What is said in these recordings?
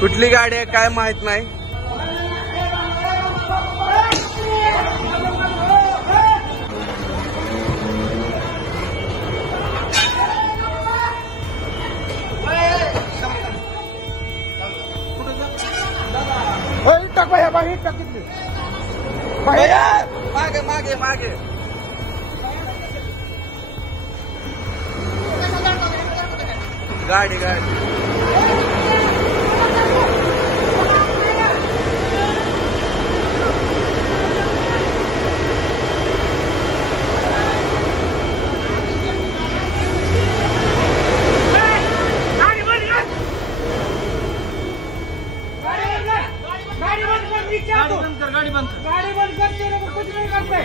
कुठली गाडी आहे काय माहित नाही. मागे मागे मागे गाडी गाडी गाड़ी बंद कर तेरे को कुछ नहीं करते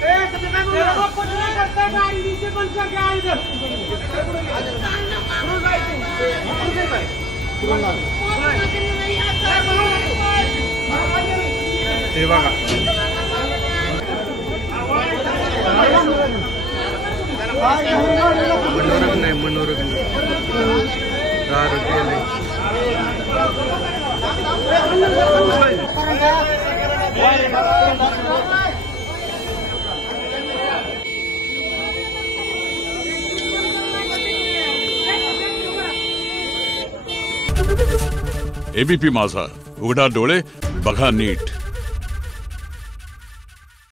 तेरे को कुछ नहीं करते गाड़ी नीचे बंद कर के आ इधर हे बघा मनोरंजन आहे मनोरंजन दारू केले. एबीपी माझा, उघडा डोळे बघा नीट.